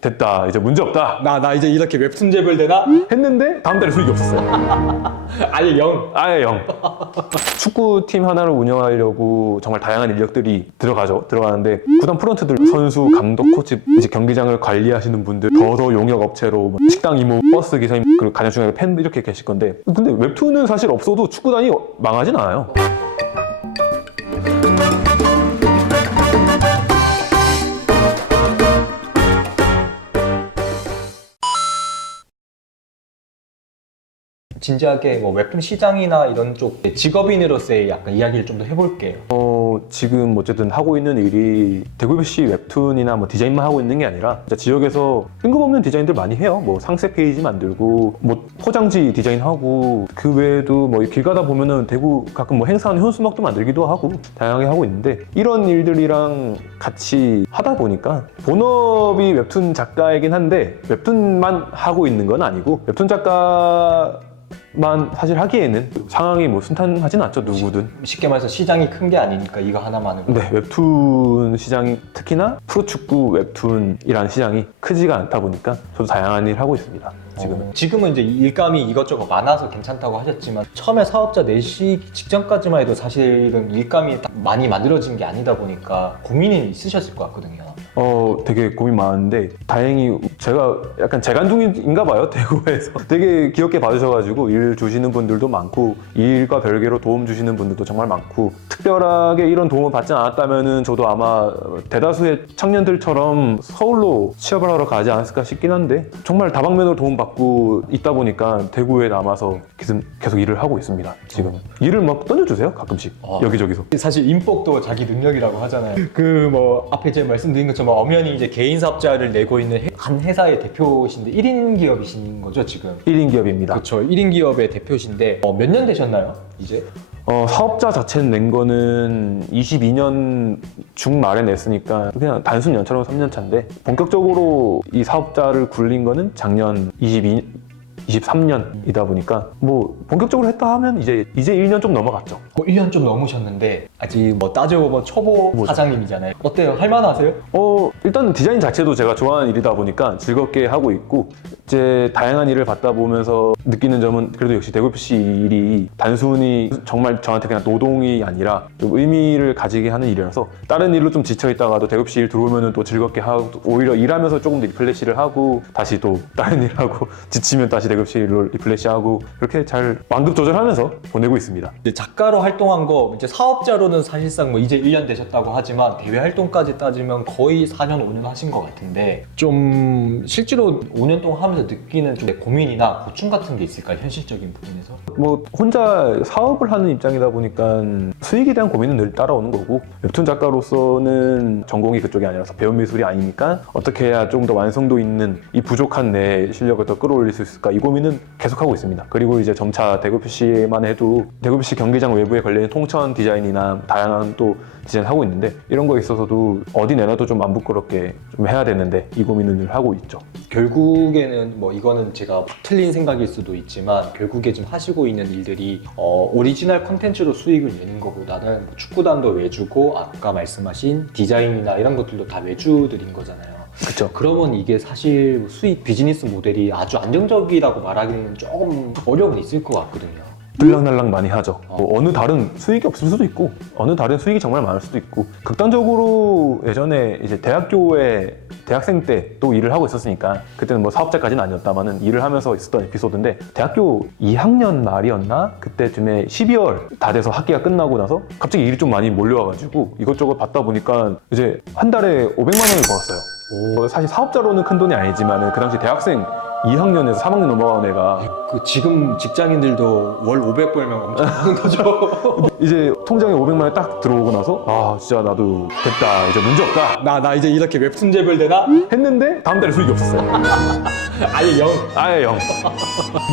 됐다, 이제 문제 없다 나 이제 이렇게 웹툰 재벌 되나? 했는데 다음 달에 수익이 없었어요. 아예 0. 아예 0. 축구팀 하나를 운영하려고 정말 다양한 인력들이 들어가는데 구단 프런트들, 선수, 감독, 코치, 이제 경기장을 관리하시는 분들, 더 용역 업체로 뭐 식당 이모, 버스 기사님, 그리고 가장 중요한 팬들 이렇게 계실 건데, 근데 웹툰은 사실 없어도 축구단이 망하진 않아요. 진지하게 뭐 웹툰 시장이나 이런 쪽 직업인으로서의 약간 이야기를 좀 더 해볼게요. 지금 어쨌든 하고 있는 일이 대구FC 웹툰이나 뭐 디자인만 하고 있는 게 아니라 진짜 지역에서 뜬금없는 디자인들 많이 해요. 뭐 상세 페이지 만들고 뭐 포장지 디자인하고, 그 외에도 뭐 길 가다 보면은 대구 가끔 뭐 행사하는 현수막도 만들기도 하고 다양하게 하고 있는데, 이런 일들이랑 같이 하다 보니까 본업이 웹툰 작가이긴 한데 웹툰만 하고 있는 건 아니고, 웹툰 작가만 사실 하기에는 상황이 뭐 순탄하진 않죠, 누구든. 쉽게 말해서 시장이 큰 게 아니니까 이거 하나만으로. 네, 웹툰 시장이, 특히나 프로축구 웹툰이라는 시장이 크지가 않다 보니까 저도 다양한 일을 하고 있습니다. 지금은 이제 일감이 이것저것 많아서 괜찮다고 하셨지만, 처음에 사업자 내시기 직전까지만 해도 사실은 일감이 딱 많이 만들어진 게 아니다 보니까 고민이 있으셨을 것 같거든요. 되게 고민 많은데 다행히 제가 약간 재간둥인가 봐요. 대구에서 되게 귀엽게 봐주셔가지고 일 주시는 분들도 많고, 일과 별개로 도움 주시는 분들도 정말 많고, 특별하게 이런 도움을 받지 않았다면은 저도 아마 대다수의 청년들처럼 서울로 취업을 하러 가지 않았을까 싶긴 한데, 정말 다방면으로 도움받고 있다 보니까 대구에 남아서 계속 일을 하고 있습니다. 지금 일을 막 던져주세요, 가끔씩. 여기저기서. 사실 인복도 자기 능력이라고 하잖아요. 그 뭐 앞에 제가 말씀드린 것처럼 엄연히 이제 개인 사업자를 내고 있는 한 회사의 대표신데 1인 기업이신 거죠, 지금? 1인 기업입니다. 그렇죠. 1인 기업의 대표신데 몇 년 되셨나요, 이제? 사업자 자체는 낸 거는 22년 중말에 냈으니까 그냥 단순 연차로 3년 차인데, 본격적으로 이 사업자를 굴린 거는 작년 23년이다 보니까 뭐 본격적으로 했다 하면 이제 1년 좀 넘어갔죠. 1년 좀 넘으셨는데 아직 뭐 따져보면 초보 사장님이잖아요. 어때요? 할만하세요? 일단 디자인 자체도 제가 좋아하는 일이다 보니까 즐겁게 하고 있고, 이제 다양한 일을 받다 보면서 느끼는 점은 그래도 역시 대구FC 일이 단순히 정말 저한테 그냥 노동이 아니라 좀 의미를 가지게 하는 일이라서, 다른 일로 좀 지쳐있다가도 대구FC 일 들어오면은 또 즐겁게 하고, 오히려 일하면서 조금 더 리플레시를 하고 다시 또 다른 일 하고, 지치면 다시 대구FC 일로 리플레시하고, 그렇게 잘 완급 조절하면서 보내고 있습니다. 이제 작가로 활동한 거, 이제 사업자로는 사실상 뭐 이제 1년 되셨다고 하지만 대외 활동까지 따지면 거의 4년, 5년 하신 것 같은데, 좀 실제로 5년 동안 하면서 느끼는 좀 고민이나 고충 같은 게 있을까요? 현실적인 부분에서? 뭐 혼자 사업을 하는 입장이다 보니까 수익에 대한 고민은 늘 따라오는 거고, 웹툰 작가로서는 전공이 그쪽이 아니라서 배운 미술이 아니니까 어떻게 해야 좀 더 완성도 있는 이 부족한 내 실력을 더 끌어올릴 수 있을까, 이 고민은 계속하고 있습니다. 그리고 이제 점차 대구FC만 해도 대구FC 경기장 외부에 걸려있는 통천 디자인이나 다양한 또 디자인 하고 있는데, 이런 거에 있어서도 어디 내놔도 좀 안 부끄럽게 좀 해야 되는데 이 고민을 늘 하고 있죠. 결국에는 뭐 이거는 제가 틀린 생각일 수도 있지만, 결국에 지금 하시고 있는 일들이 오리지널 콘텐츠로 수익을 내는 것보다는 뭐 축구단도 외주고 아까 말씀하신 디자인이나 이런 것들도 다 외주들인 거잖아요. 그렇죠. 그러면 이게 사실 수익 비즈니스 모델이 아주 안정적이라고 말하기는 조금 어려움이 있을 것 같거든요. 들락날락 많이 하죠. 뭐 어느 달은 수익이 없을 수도 있고, 어느 달은 수익이 정말 많을 수도 있고, 극단적으로 예전에 이제 대학생 때 또 일을 하고 있었으니까, 그때는 뭐 사업자까지는 아니었다만은 일을 하면서 있었던 에피소드인데, 대학교 2학년 말이었나? 그때쯤에 12월 다 돼서 학기가 끝나고 나서 갑자기 일이 좀 많이 몰려와가지고 이것저것 받다 보니까 이제 한 달에 500만 원을 벌었어요. 사실 사업자로는 큰 돈이 아니지만 그 당시 대학생 2학년에서 3학년 넘어간 애가 지금 직장인들도 월 500 벌면 엄청 큰 거죠. 이제 통장에 500만 원 딱 들어오고 나서 진짜 나도 됐다, 이제 문제 없다 나 이제 이렇게 웹툰 재벌 되나? 했는데 다음 달에 수익이 없었어요. 아예 0. 아예 0.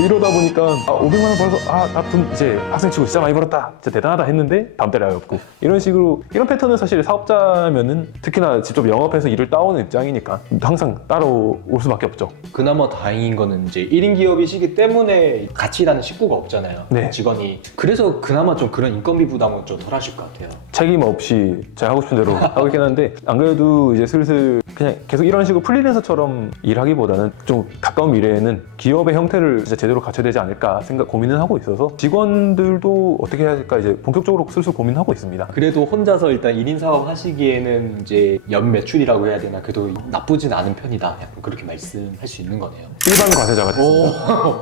이러다 보니까 500만 원 벌어서 나 돈 이제 학생치고 진짜 많이 벌었다, 진짜 대단하다 했는데 다음 달에 아예 없고, 이런 식으로, 이런 패턴은 사실 사업자면은 특히나 직접 영업해서 일을 따오는 입장이니까 항상 따라올 수밖에 없죠. 그나마 다행인 거는 이제 1인 기업이시기 때문에 같이 일하는 식구가 없잖아요. 네. 직원이. 그래서 그나마 좀 그런 인건비 부담은 좀 덜 하실 것 같아요. 책임 없이 제가 하고 싶은 대로 하고 있긴 한데, 안 그래도 이제 슬슬 그냥 계속 이런 식으로 프리랜서처럼 일하기보다는 좀 가까운 미래에는 기업의 형태를 진짜 제대로 갖춰야 되지 않을까 고민은 하고 있어서 직원들도 어떻게 해야 될까 이제 본격적으로 슬슬 고민하고 있습니다. 그래도 혼자서 일단 1인 사업 하시기에는 이제 연 매출이라고 해야 되나 그래도 나쁘진 않은 편이다. 약간 그렇게 말씀할 수 있는 거네요. 일반 과세자가 됐습니다.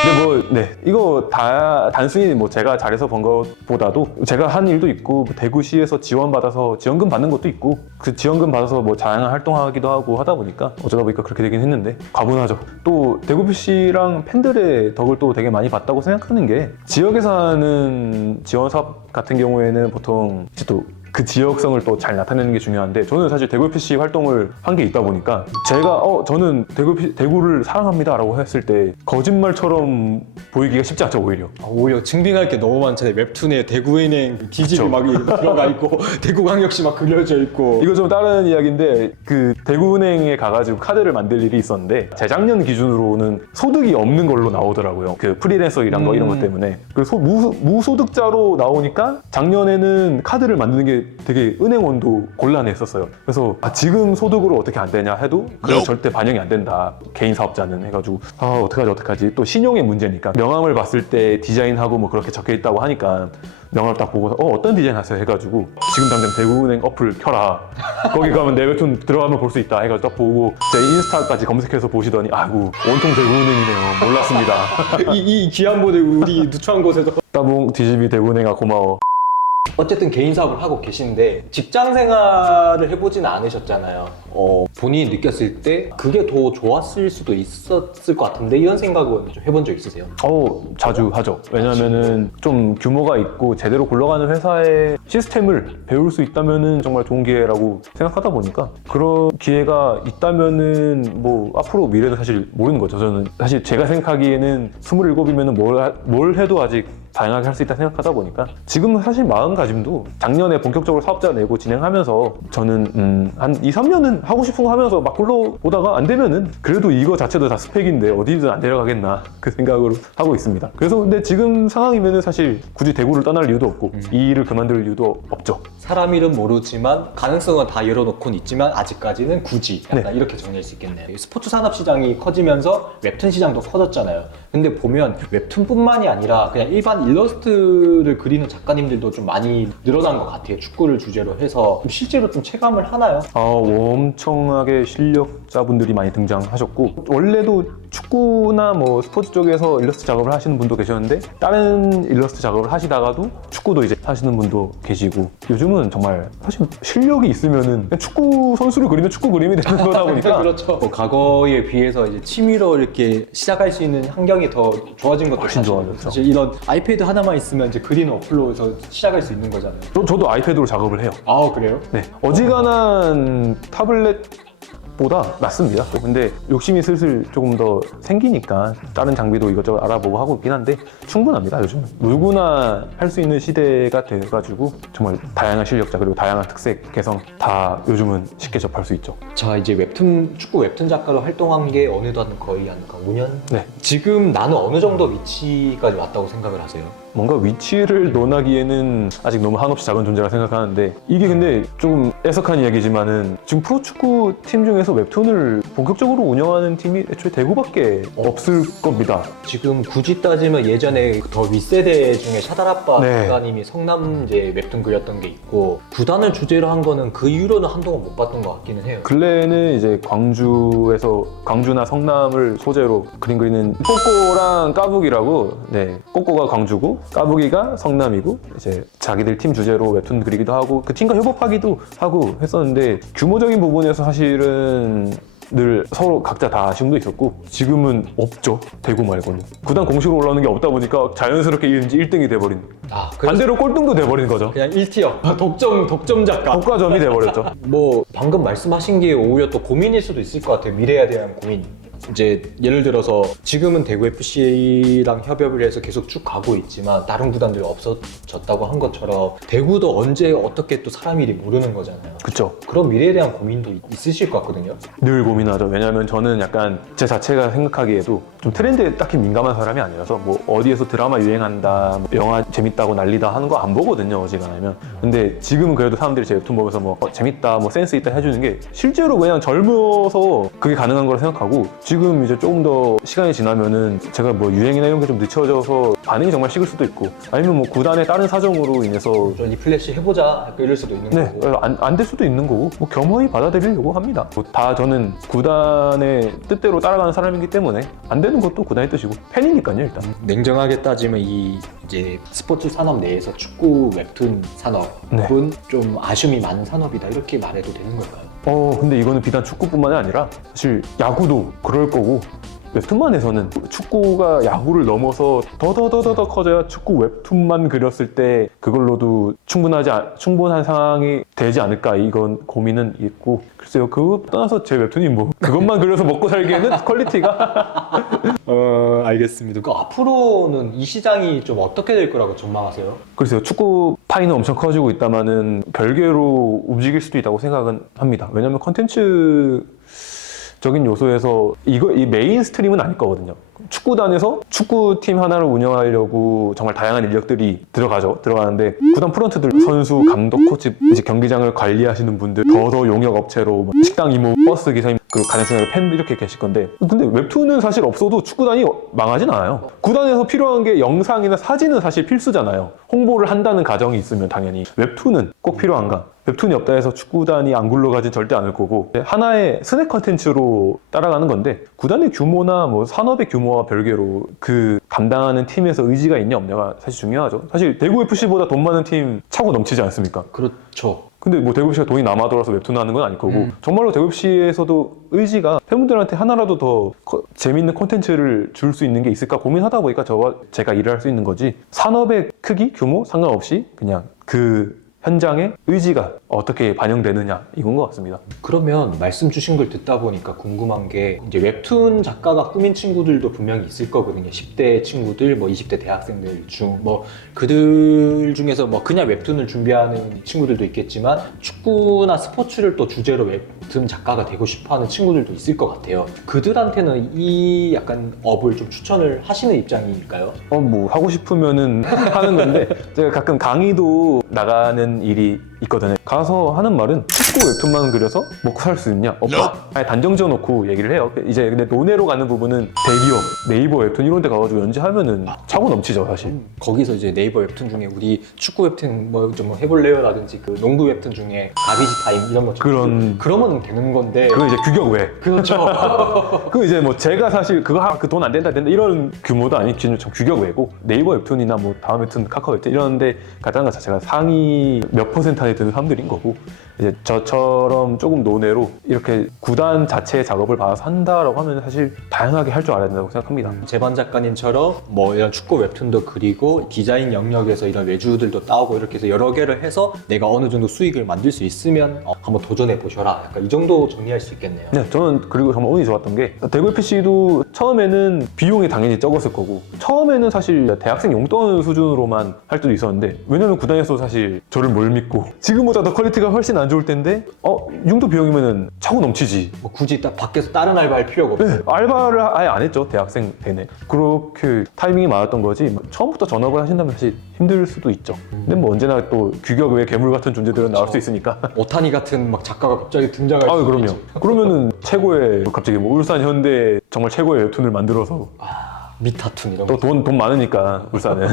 근데 뭐, 네. 이거 단순히 뭐 제가 잘해서 번 것보다도 제가 한 일도 있고, 대구시에서 지원받아서 지원금 받는 것도 있고, 그 지원금 받아서 뭐 다양한 활동하기도 하고 하다 보니까 어쩌다 보니까 그렇게 되긴 했는데, 과분하죠. 또 대구시랑 팬들의 덕을 또 되게 많이 봤다고 생각하는 게, 지역에서 하는 지원 사업 같은 경우에는 보통 이제 또 그 지역성을 또 잘 나타내는 게 중요한데 저는 사실 대구 FC 활동을 한 게 있다 보니까 제가 저는 대구를 사랑합니다 라고 했을 때 거짓말처럼 보이기가 쉽지 않죠 오히려. 오히려 증빙할 게 너무 많잖아요. 웹툰에 대구은행 디집이 막 들어가 있고 대구광역시 막 그려져 있고. 이거 좀 다른 이야기인데 그 대구은행에 가가지고 카드를 만들 일이 있었는데 재작년 기준으로는 소득이 없는 걸로 나오더라고요. 그 프리랜서 일한 거 이런 것 때문에. 그래서 무소득자로 나오니까 작년에는 카드를 만드는 게 되게 은행원도 곤란했었어요. 그래서 지금 소득으로 어떻게 안 되냐 해도 그건 절대 반영이 안 된다. 개인 사업자는 해가지고 어떡하지 또 신용의 문제니까 명함을 봤을 때 디자인하고 뭐 그렇게 적혀 있다고 하니까 명함을 딱 보고 어떤 디자인 하세요 해가지고 지금 당장 대구은행 어플 켜라. 거기 가면 내 웹툰 들어가면 볼 수 있다 해가지고 딱 보고 제 인스타까지 검색해서 보시더니 아이고 온통 대구은행이네요. 몰랐습니다. 이 귀한 분을 우리 누추한 곳에서 따봉 디지비 대구은행아 고마워. 어쨌든 개인 사업을 하고 계신데 직장 생활을 해보지는 않으셨잖아요. 본인이 느꼈을 때 그게 더 좋았을 수도 있었을 것 같은데 이런 생각은 좀 해본 적 있으세요? 자주 하죠. 왜냐면은 좀 규모가 있고 제대로 굴러가는 회사의 시스템을 배울 수 있다면은 정말 좋은 기회라고 생각하다 보니까 그런 기회가 있다면은 뭐 앞으로 미래도 사실 모르는 거죠. 저는 사실 제가 생각하기에는 27이면은 뭘 해도 아직 다양하게 할 수 있다 생각하다 보니까 지금 사실 마음가짐도 작년에 본격적으로 사업자 내고 진행하면서 저는 한 2, 3년은 하고 싶은 거 하면서 막 굴러보다가 안 되면은 그래도 이거 자체도 다 스펙인데 어디든 안 데려가겠나 그 생각으로 하고 있습니다. 그래서 근데 지금 상황이면은 사실 굳이 대구를 떠날 이유도 없고 이 일을 그만둘 이유도 없죠. 사람 일은 모르지만 가능성은 다 열어놓고는 있지만 아직까지는 굳이 약간 네. 이렇게 정리할 수 있겠네요. 스포츠 산업 시장이 커지면서 웹툰 시장도 커졌잖아요. 근데 보면 웹툰뿐만이 아니라 그냥 일반 일러스트를 그리는 작가님들도 좀 많이 늘어난 것 같아요. 축구를 주제로 해서 실제로 좀 체감을 하나요? 엄청나게 실력자분들이 많이 등장하셨고 원래도 축구나 뭐 스포츠 쪽에서 일러스트 작업을 하시는 분도 계셨는데 다른 일러스트 작업을 하시다가도 축구도 이제 하시는 분도 계시고 요즘은 정말 사실 실력이 있으면은 그냥 축구 선수를 그리면 축구 그림이 되는 거다 보니까 그렇죠. 과거에 비해서 이제 취미로 이렇게 시작할 수 있는 환경이 더 좋아진 것도 훨씬 좋아졌죠. 사실 이런 아이패드 하나만 있으면 이제 그리는 어플로 해서 시작할 수 있는 거잖아요. 저도 아이패드로 작업을 해요. 아 그래요? 네, 어지간한 타블렛보다 낫습니다. 근데 욕심이 슬슬 조금 더 생기니까 다른 장비도 이것저것 알아보고 하고 있긴 한데 충분합니다. 요즘은 누구나 할 수 있는 시대가 돼가지고 정말 다양한 실력자 그리고 다양한 특색, 개성 다 요즘은 쉽게 접할 수 있죠. 자 이제 축구 웹툰 작가로 활동한 게 어느덧 거의 한 5년? 네. 지금 나는 어느 정도 위치까지 왔다고 생각을 하세요? 뭔가 위치를 논하기에는 아직 너무 한없이 작은 존재라 생각하는데 이게 근데 조금 애석한 이야기지만은 지금 프로축구 팀 중에서 웹툰을 본격적으로 운영하는 팀이 애초에 대구밖에 없을 겁니다. 지금 굳이 따지면 예전에 더 윗세대 중에 샤달아빠 네. 작가님이 성남 이제 웹툰 그렸던 게 있고 구단을 주제로 한 거는 그 이후로는 한동안 못 봤던 것 같기는 해요. 근래에는 이제 광주나 성남을 소재로 그림 그리는 꼬꼬랑 까북이라고 꼬꼬가 광주고 까북이가 성남이고 이제 자기들 팀 주제로 웹툰 그리기도 하고 그 팀과 협업하기도 하고 했었는데 규모적인 부분에서 사실은 늘 서로 각자 다 아쉬움도 있었고 지금은 없죠. 대구 말고는 구단 공식으로 올라오는 게 없다 보니까 자연스럽게 1등이 돼버린 반대로 꼴등도 돼버린 거죠. 그냥 1티어 독점 작가 독과점이 돼버렸죠. 뭐 방금 말씀하신 게 오히려 또 고민일 수도 있을 것 같아요. 미래에 대한 고민. 이제 예를 들어서 지금은 대구 FC랑 협업을 해서 계속 쭉 가고 있지만 다른 구단들이 없어졌다고 한 것처럼 대구도 언제 어떻게 또 사람 일이 모르는 거잖아요. 그쵸. 그런 미래에 대한 고민도 있으실 것 같거든요. 늘 고민하죠. 왜냐하면 저는 약간 제 자체가 생각하기에도 좀 트렌드에 딱히 민감한 사람이 아니라서 뭐 어디에서 드라마 유행한다, 뭐 영화 재밌다고 난리다 하는 거 안 보거든요. 어지간하면. 근데 지금은 그래도 사람들이 제 웹툰 보면서 뭐 재밌다, 뭐 센스 있다 해주는 게 실제로 그냥 젊어서 그게 가능한 거라 생각하고 지금 이제 조금 더 시간이 지나면은 제가 뭐 유행이나 이런 게 좀 늦춰져서 반응이 정말 식을 수도 있고 아니면 뭐 구단의 다른 사정으로 인해서 리플래시 해보자 약간 이럴 수도 있는 네, 거고. 안 될 수도 있는 거고 뭐 겸허히 받아들이려고 합니다. 뭐 다 저는 구단의 뜻대로 따라가는 사람이기 때문에 안 되는 것도 구단의 뜻이고 팬이니까요 일단. 냉정하게 따지면 이 이제 스포츠 산업 내에서 축구 웹툰 산업은 좀 아쉬움이 많은 산업이다 이렇게 말해도 되는 걸까요? 근데 이거는 비단 축구뿐만이 아니라 사실 야구도 그럴 거고 웹툰만에서는 축구가 야구를 넘어서 더더더더 커져야 축구 웹툰만 그렸을 때 그걸로도 충분한 상황이 되지 않을까 이건 고민은 있고 글쎄요 그거 떠나서 제 웹툰이 뭐 그것만 그려서 먹고 살기에는 퀄리티가 알겠습니다. 그 앞으로는 이 시장이 좀 어떻게 될 거라고 전망하세요? 글쎄요 축구 파이는 엄청 커지고 있다마는 별개로 움직일 수도 있다고 생각은 합니다. 왜냐면 컨텐츠 적인 요소에서 이 메인 스트림은 아닐 거거든요. 축구단에서 축구팀 하나를 운영하려고 정말 다양한 인력들이 들어가는데 구단 프런트들 선수, 감독, 코치, 이제 경기장을 관리하시는 분들, 더 용역 업체로 뭐 식당 이모, 버스 기사님, 그리고 가장 중요한 팬들 이렇게 계실 건데 근데 웹툰은 사실 없어도 축구단이 망하진 않아요. 구단에서 필요한 게 영상이나 사진은 사실 필수잖아요. 홍보를 한다는 가정이 있으면 당연히 웹툰은 꼭 필요한가? 웹툰이 없다 해서 축구단이 안 굴러가진 절대 않을 거고 하나의 스낵 컨텐츠로 따라가는 건데 구단의 규모나 뭐 산업의 규모와 별개로 그 감당하는 팀에서 의지가 있냐 없냐가 사실 중요하죠. 사실 대구 FC보다 돈 많은 팀 차고 넘치지 않습니까? 그렇죠. 근데 뭐 대구 FC가 돈이 남아 돌아서 웹툰 하는 건 아닐 거고 정말로 대구 FC에서도 의지가 팬분들한테 하나라도 더 재밌는 콘텐츠를 줄 수 있는 게 있을까 고민하다 보니까 제가 일을 할 수 있는 거지 산업의 크기, 규모 상관없이 그냥 그 현장의 의지가 어떻게 반영되느냐 이건 것 같습니다. 그러면 말씀 주신 걸 듣다 보니까 궁금한 게 이제 웹툰 작가가 꾸민 친구들도 분명히 있을 거거든요. 10대 친구들, 뭐 20대 대학생들 중 뭐 그들 중에서 뭐 그냥 웹툰을 준비하는 친구들도 있겠지만 축구나 스포츠를 또 주제로 웹툰 작가가 되고 싶어하는 친구들도 있을 것 같아요. 그들한테는 이 약간 업을 좀 추천을 하시는 입장일까요? 뭐 하고 싶으면은 하는 건데 제가 가끔 강의도 나가는 일이 있거든요. 가서 하는 말은 축구 웹툰만 그려서 먹고 살 수 있냐? 없다. 아니, 단정 지어놓고 얘기를 해요. 이제 근데 논외로 가는 부분은 대기업, 네이버 웹툰 이런 데 가가지고 연재하면은 차고 넘치죠 사실. 거기서 이제 네이버 웹툰 중에 우리 축구 웹툰 뭐 좀 해볼래요? 라든지 그 농구 웹툰 중에 가비지 타임 이런 거 그러면 되는 건데 그건 이제 규격 외. 그렇죠. 그 이제 뭐 제가 사실 그거 그 돈 안 된다 이런 규모도 아닌 좀 규격 외고 네이버 웹툰이나 뭐 다음 웹툰 카카오 웹툰 이런데 가자는 것 자체가 상위 몇 퍼센트 안에 드는 사람들인 거고 이제 저처럼 조금 논외로 이렇게 구단 자체의 작업을 받아서 한다라고 하면 사실 다양하게 할 줄 알아야 된다고 생각합니다. 재반 작가님처럼 뭐 이런 축구 웹툰도 그리고 디자인 영역에서 이런 외주들도 따오고 이렇게 해서 여러 개를 해서 내가 어느 정도 수익을 만들 수 있으면 한번 도전해 보셔라. 약간 이 정도 정리할 수 있겠네요. 네, 저는 그리고 정말 운이 좋았던 게 대구 FC도 처음에는 비용이 당연히 적었을 거고 처음에는 사실 대학생 용돈 수준으로만 할 때도 있었는데 왜냐면 구단에서 사실 저를 뭘 믿고 지금보다 더 퀄리티가 훨씬 안 좋을 텐데 이 정도 비용이면은 차고 넘치지. 뭐 굳이 딱 밖에서 다른 알바 할 필요가 없어요. 네, 알바를 아예 안 했죠 대학생 내내. 그렇게 타이밍이 맞았던 거지 처음부터 전업을 하신다면 사실 힘들 수도 있죠. 근데 뭐 언제나 또 규격 외 괴물 같은 존재들은 나올 수 있으니까. 오타니 같은 막 작가가 갑자기 등장할 수 그럼요. 있죠. 그러면은 최고의 갑자기 뭐 울산 현대 정말 최고의 웹툰을 만들어서 미타툰 이런 또 거. 돈 많으니까 울산은.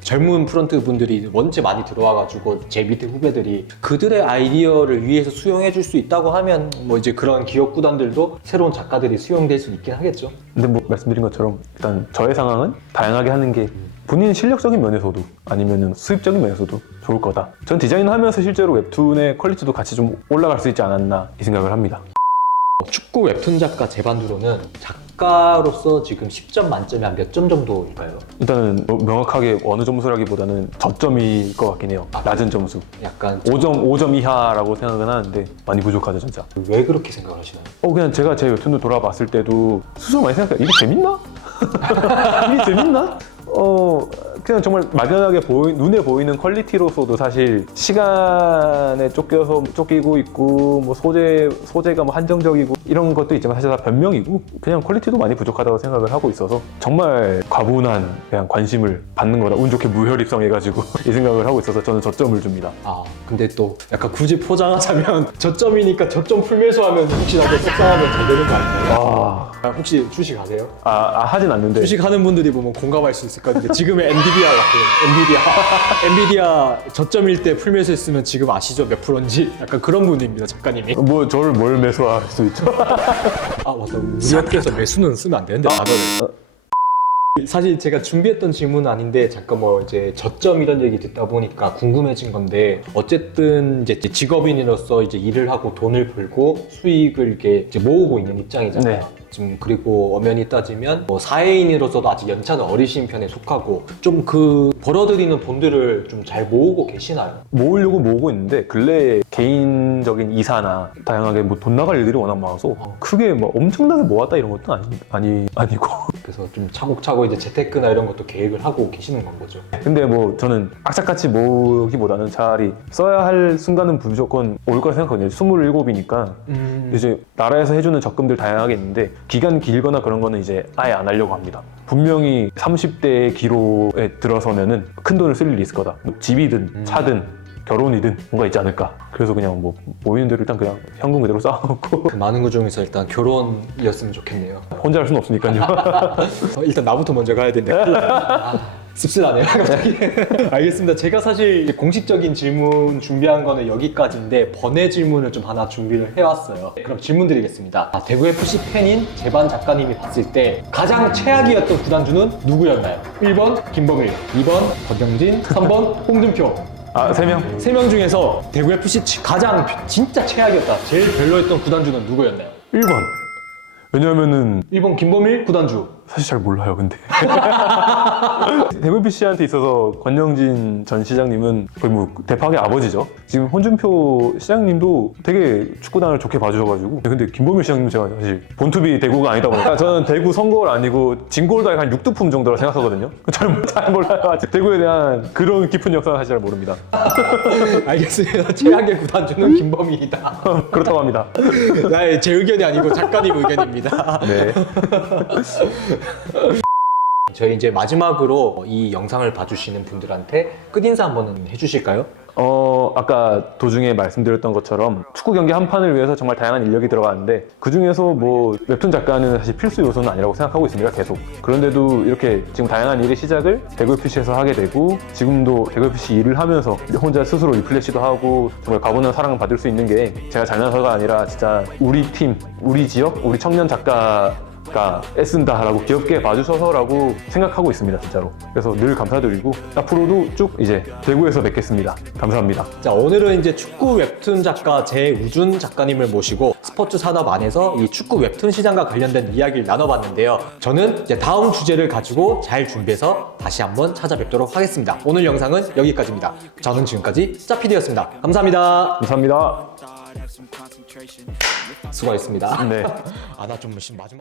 젊은 프런트 분들이 원체 많이 들어와가지고 제 밑에 후배들이 그들의 아이디어를 위해서 수용해 줄 수 있다고 하면 뭐 이제 그런 기업 구단들도 새로운 작가들이 수용될 수 있긴 하겠죠. 근데 뭐 말씀드린 것처럼 일단 저의 상황은 다양하게 하는 게 본인 실력적인 면에서도 아니면은 수입적인 면에서도 좋을 거다. 전 디자인을 하면서 실제로 웹툰의 퀄리티도 같이 좀 올라갈 수 있지 않았나 이 생각을 합니다. 축구 축구 웹툰 작가 제반두로는 작가로서 지금 10점 만점에 한 몇 점 정도일까요? 일단은 뭐 명확하게 어느 점수라기보다는 저점일 것 같긴 해요. 낮은 점수. 약간 5점 이하라고 생각은 하는데 많이 부족하죠 진짜. 왜 그렇게 생각을 하시나요? 그냥 제가 제 웹툰도 돌아봤을 때도 스스로 많이 생각해요. 이게 재밌나? 이게 재밌나? 그냥 정말 막연하게 눈에 보이는 퀄리티로서도 사실 시간에 쫓기고 있고 뭐 소재가 뭐 한정적이고 이런 것도 있지만 사실 다 변명이고 그냥 퀄리티도 많이 부족하다고 생각을 하고 있어서 정말 과분한 그냥 관심을 받는 거다. 운 좋게 무혈입성해가지고 이 생각을 하고 있어서 저는 저점을 줍니다. 근데 또 약간 굳이 포장하자면 저점이니까 저점 풀매수하면 혹시 나도 속상하면 잘 되는 거 아닌가요? 혹시 주식 아세요? 하진 않는데. 주식 하는 분들이 보면 공감할 수 있을 것 같은데 지금의 엔비디아 같아요. 엔비디아 저점일 때 풀매수했으면 지금 아시죠? 몇 프로인지? 약간 그런 분입니다, 작가님이. 뭐 저를 뭘 매수할 수 있죠? 맞다. 우리 학교에서 매수는 쓰면 안 되는데 단어를. 사실 제가 준비했던 질문은 아닌데 잠깐 뭐 이제 저점 이런 얘기 듣다 보니까 궁금해진 건데 어쨌든 이제 직업인으로서 이제 일을 하고 돈을 벌고 수익을 이렇게 이제 모으고 있는 입장이잖아요. 네. 지금 그리고 엄연히 따지면 뭐 사회인으로서도 아직 연차는 어리신 편에 속하고 좀 그 벌어들이는 돈들을 좀 잘 모으고 계시나요? 모으려고 모으고 있는데 근래에 개인적인 이사나 다양하게 뭐 돈 나갈 일들이 워낙 많아서 크게 뭐 엄청나게 모았다 이런 것도 아니고 그래서 좀 차곡차곡 이제 재테크나 이런 것도 계획을 하고 계시는 건 거죠. 근데 뭐 저는 악착같이 모으기보다는 차라리 써야 할 순간은 무조건 올 거라 생각하거든요. 27이니까 이제 나라에서 해주는 적금들 다양하게 있는데 기간 길거나 그런 거는 이제 아예 안 하려고 합니다. 분명히 30대 기로에 들어서면은 큰 돈을 쓸 일이 있을 거다. 뭐 집이든 차든 결혼이든 뭔가 있지 않을까. 그래서 그냥 뭐 모이는 대로 일단 그냥 현금 그대로 쌓아놓고 그 많은 것 중에서 일단 결혼이었으면 좋겠네요. 혼자 할 수는 없으니까요. 일단 나부터 먼저 가야 되는데 씁쓸하네요 갑자기. 알겠습니다. 제가 사실 공식적인 질문 준비한 거는 여기까지인데 번외 질문을 좀 하나 준비를 해왔어요. 그럼 질문 드리겠습니다. 대구FC 팬인 제반 작가님이 봤을 때 가장 최악이었던 구단주는 누구였나요? 1번 김범일, 2번 박영진, 3번 홍준표. 3명? 3명 중에서 대구FC 가장 진짜 최악이었다, 제일 별로였던 구단주는 누구였나요? 1번. 왜냐면은 1번 김범일 구단주. 사실 잘 몰라요, 근데. 대구FC한테 있어서 권영진 전 시장님은 거의 뭐 대파의 아버지죠. 지금 홍준표 시장님도 되게 축구단을 좋게 봐주셔가지고. 근데 김범일 시장님 제가 사실 본투비 대구가 아니다 보니까 저는 대구 선거를 아니고 진골다의 한 육두품 정도라 생각하거든요. 잘 몰라요. 아직 대구에 대한 그런 깊은 역사는 사실 잘 모릅니다. 알겠습니다. 최악의 구단주는 김범일이다. 그렇다고 합니다. 제 의견이 아니고 작가님 의견입니다. 네. 저희 이제 마지막으로 이 영상을 봐주시는 분들한테 끝인사 한번 해주실까요? 아까 도중에 말씀드렸던 것처럼 축구 경기 한 판을 위해서 정말 다양한 인력이 들어가는데 그 중에서 뭐 웹툰 작가는 사실 필수 요소는 아니라고 생각하고 있습니다. 계속. 그런데도 이렇게 지금 다양한 일의 시작을 대구FC에서 하게 되고 지금도 대구FC 일을 하면서 혼자 스스로 리플레시도 하고 정말 과분한 사랑을 받을 수 있는 게 제가 잘나서가 아니라 진짜 우리 팀, 우리 지역, 우리 청년 작가가 애쓴다라고 귀엽게 봐주셔서라고 생각하고 있습니다, 진짜로. 그래서 늘 감사드리고 앞으로도 쭉 이제 대구에서 뵙겠습니다. 감사합니다. 자, 오늘은 이제 축구 웹툰 작가 제우준 작가님을 모시고 스포츠 산업 안에서 이 축구 웹툰 시장과 관련된 이야기를 나눠봤는데요. 저는 이제 다음 주제를 가지고 잘 준비해서 다시 한번 찾아뵙도록 하겠습니다. 오늘 영상은 여기까지입니다. 저는 지금까지 짜피디였습니다. 감사합니다. 감사합니다. 수고하셨습니다. 네. 나 좀 마지막에